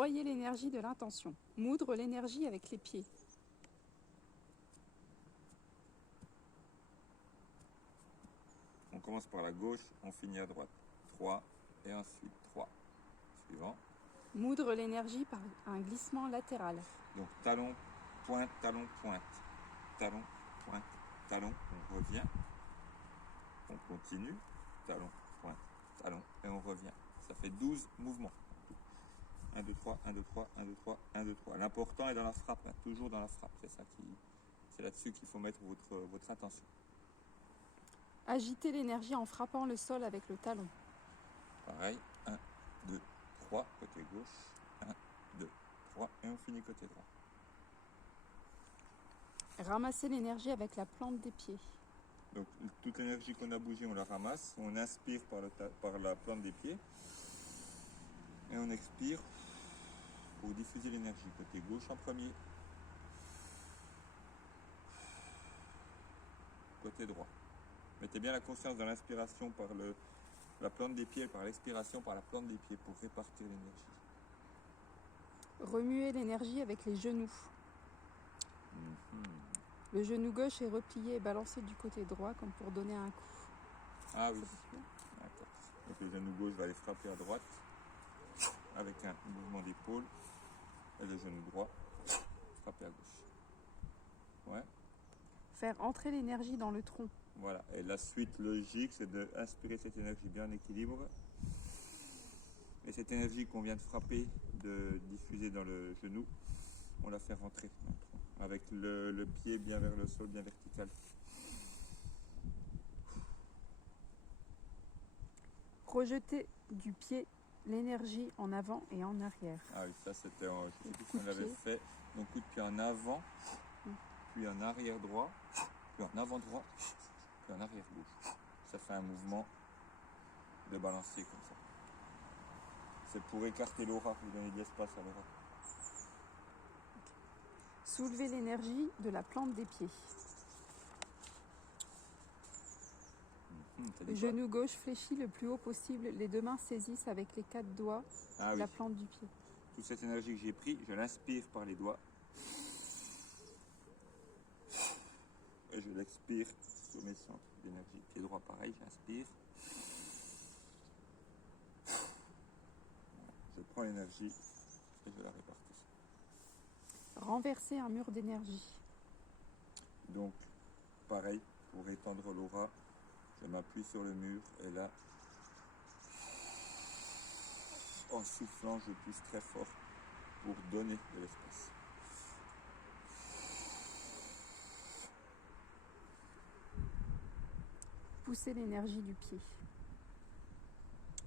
Broyer l'énergie de l'intention. Moudre l'énergie avec les pieds. On commence par la gauche, on finit à droite. 3 et ensuite 3. Suivant. Moudre l'énergie par un glissement latéral. Donc talon, pointe, talon, pointe. Talon, pointe, talon, on revient. On continue. Talon, pointe, talon et on revient. Ça fait 12 mouvements. 1, 2, 3, 1, 2, 3, 1, 2, 3, 1, 2, 3. L'important est dans la frappe, hein, toujours dans la frappe. C'est là-dessus qu'il faut mettre votre attention. Agiter l'énergie en frappant le sol avec le talon. Pareil, 1, 2, 3, côté gauche, 1, 2, 3, et on finit côté droit. Ramasser l'énergie avec la plante des pieds. Donc toute l'énergie qu'on a bougée, on la ramasse, on inspire par la plante des pieds, et on expire pour diffuser l'énergie. Côté gauche en premier, côté droit. Mettez bien la conscience dans l'inspiration par la plante des pieds et par l'expiration par la plante des pieds pour répartir l'énergie. Remuer l'énergie avec les genoux. Le genou gauche est replié et balancé du côté droit comme pour donner un coup. Ah oui, d'accord. Donc le genou gauche va aller frapper à droite avec un mouvement d'épaule et le genou droit frapper à gauche. Ouais. Faire entrer l'énergie dans le tronc. Voilà, et la suite logique, c'est d'inspirer cette énergie bien en équilibre. Et cette énergie qu'on vient de frapper, de diffuser dans le genou, on la fait rentrer dans le tronc, avec le pied bien vers le sol, bien vertical. Projeter du pied l'énergie en avant et en arrière. Ah oui, ça c'était, je sais plus si on l'avait fait. Donc coup de pied en avant, puis en arrière droit, puis en avant droit, puis en arrière gauche. Ça fait un mouvement de balancier comme ça. C'est pour écarter l'aura, pour donner de l'espace à l'aura. Soulever l'énergie de la plante des pieds. Le genou gauche fléchit le plus haut possible. Les deux mains saisissent avec les 4 doigts la plante du pied. Toute cette énergie que j'ai prise, je l'inspire par les doigts. Et je l'expire sur mes centres d'énergie. Pied droit pareil, j'inspire. Je prends l'énergie et je la répartis. Renverser un mur d'énergie. Donc, pareil, pour étendre l'aura, je m'appuie sur le mur et là, en soufflant, je pousse très fort pour donner de l'espace. Pousser l'énergie du pied.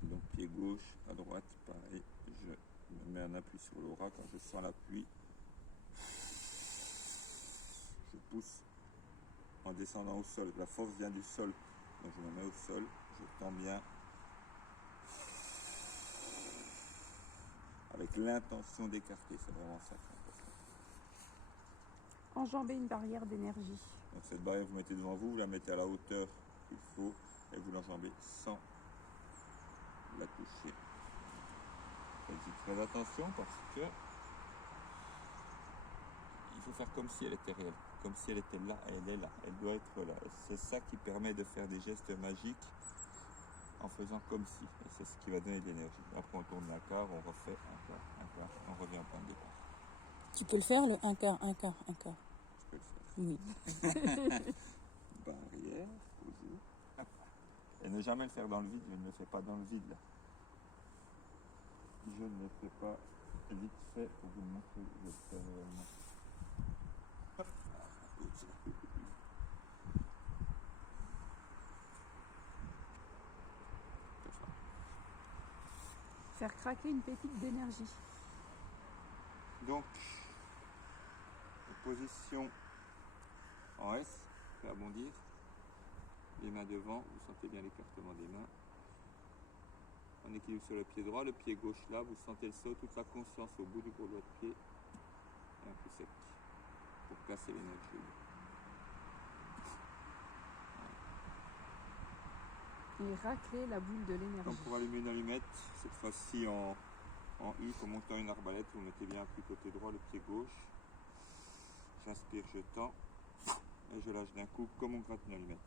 Donc pied gauche, à droite, pareil, je me mets un appui sur l'aura. Quand je sens l'appui, je pousse en descendant au sol. La force vient du sol, donc je me mets au sol, je tends bien, avec l'intention d'écarter, c'est vraiment ça. Enjamber une barrière d'énergie. Donc cette barrière, vous mettez devant vous, vous la mettez à la hauteur qu'il faut, et vous l'enjambez sans la toucher. Faites très attention parce que il faut faire comme si elle était réelle, comme si elle était là, elle est là, elle doit être là. C'est ça qui permet de faire des gestes magiques en faisant comme si, et c'est ce qui va donner de l'énergie. Après on tourne un quart, on refait un quart, on revient au point de départ. Tu peux le faire le un quart, un quart, un quart. Je peux le faire. Oui. Barrière, posée. Et ne jamais le faire dans le vide, je ne le fais pas dans le vide là. Je ne le fais pas vite fait pour vous montrer que je le fais réellement. Hop. Faire craquer une pépite d'énergie. Donc, position en S, faire bondir. Les mains devant, vous sentez bien l'écartement des mains. En équilibre sur le pied droit, le pied gauche là, vous sentez le saut, toute la conscience au bout du gros doigt de pied. Et un coup sec pour casser l'énergie. Et racler la boule de l'énergie. Comme pour allumer une allumette, cette fois-ci en En U, comme on tend une arbalète, vous mettez bien appui côté droit, le pied gauche. J'inspire, je tends. Et je lâche d'un coup comme on gratte une allumette.